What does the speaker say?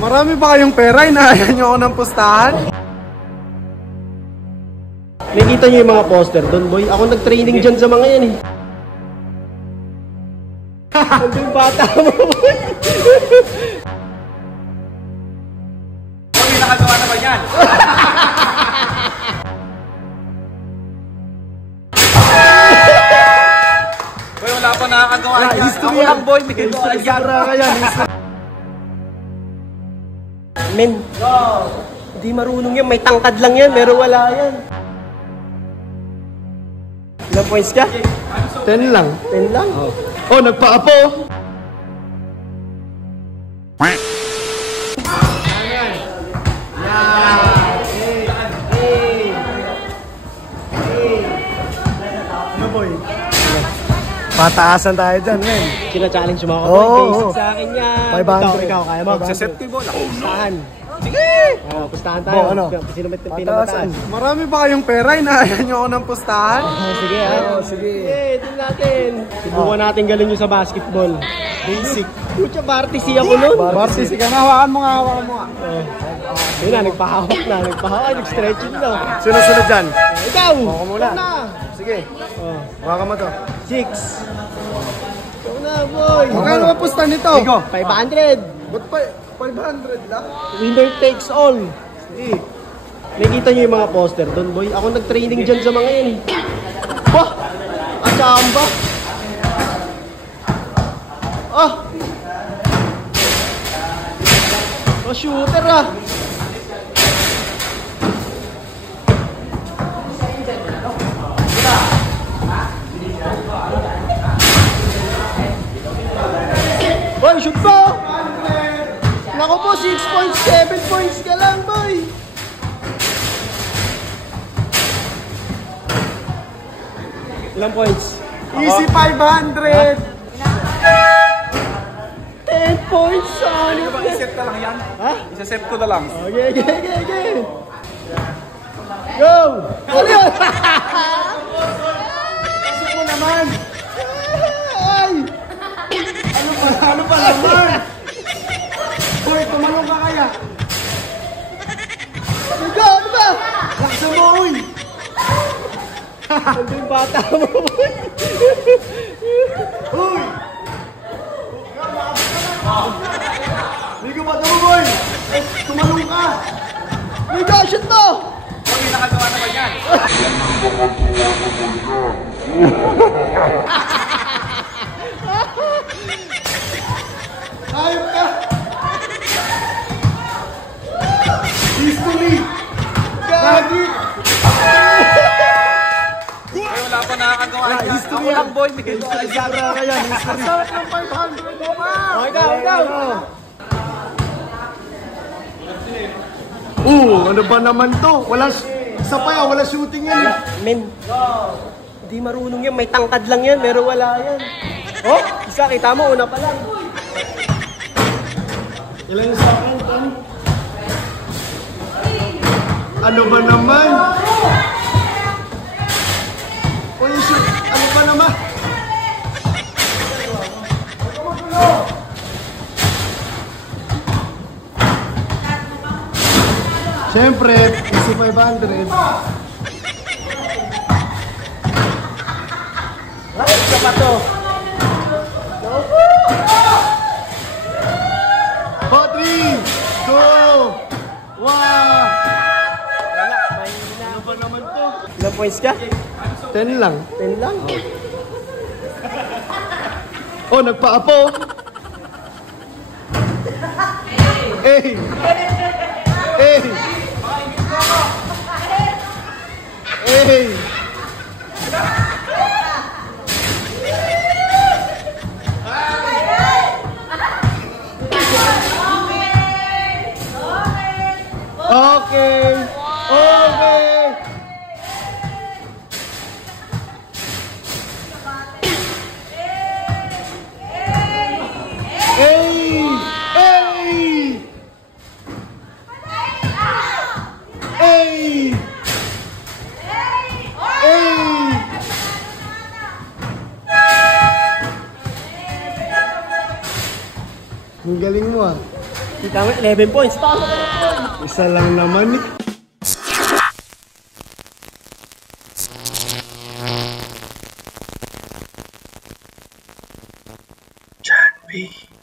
Marami ba kayong pera? Inaaya nyo ako ng pustahan? Nakita nyo yung mga poster doon, boy? Ako nag-training dyan sa mga yan eh. Ano yung bata mo, boy? May nakagawa na ba yan? Boy, wala pa nakakagawa yan. Ako lang, boy. May gagawa yan. Men, hindi marunong yan. May tangkad lang yan, pero wala yan. Ilang points ka? 10 lang. 10 lang? Oh, nagpaapo! Ano boy? Pataasan tayo dyan, men. Sina-challenge mo ako, Oo, boy. Basic oo. sa akin yan. 500. Ikaw, kaya mo? Susceptible ako. Saan? Sige! Pustahan tayo. Ano? Sino may Pataasan. pinamataas? Marami ba kayong pera? Inaaya nyo ako ng pustahan? Sige, ha? Sige. Sige, din natin. Subukan natin galing nyo sa basketball. Basic. Pucha, bartisi ako nun. Bartis, ikaw na. Hawakan mo nga, hawakan mo nga. Yun na, nagpahawak na. Nag-stretching na. Sunod-sunod dyan. Ikaw! Ako muna. Ikaw na! Sige. Hawakan mo to. 6. Ikaw na, boy! Magkano ba pusta nito? 500! Ba't pa 500 lang? Winner takes all. Sige. Nakita nyo yung mga poster doon, boy? Ako nag-training dyan sa mga yan. Bah! Asaan ba? Ah! Oh, shooter ah! Boy, shoot mo! Naku po, 6 points, 7 points ka lang, boy! Ilang points? Easy 500! 10 points, solid! Ano ba, isip ka lang yan? Ha? Isa-set ko na lang. Okay. Go! Ano yun? Pasok mo naman! Ay! Ano pa naman? Hoy, tumalong ka kaya? Go! Ano ba? Laksan mo, uy! Ano yung bata mo, boy? Uy! Hindi ko ba ito, boy? Tumalong ka! Go, shoot mo! Boy, may nakagawa na ba yan? Hayop ka! History! Gagi! Boy, wala pa nakakagawa yan. Ako lang, boy. May gagawa yan. Kaya, history! Sarap ng 500 mo pa! Ikaw! Ano ba naman to? Isa pa yan, wala shooting yan eh. Men, hindi marunong yan. May tangkad lang yan, pero wala yan. Oh, isa, kita mo, una pa lang. Ilan sa akin, Tan? Ano ba naman? Uy, shoot! Ano ba naman? Siyempre, easy 500. Ay, isa pa to. 3, 2, 1. Ano ba naman to? Ilang points ka? 10 lang. 10 lang. Oh, nagpaapo. Hey! Hey! Hey! Okay! Okay! Hey! Hey! Hey! Hey! Ang galing mo ah. Kita mo, 11 points. Isa lang naman eh. John B.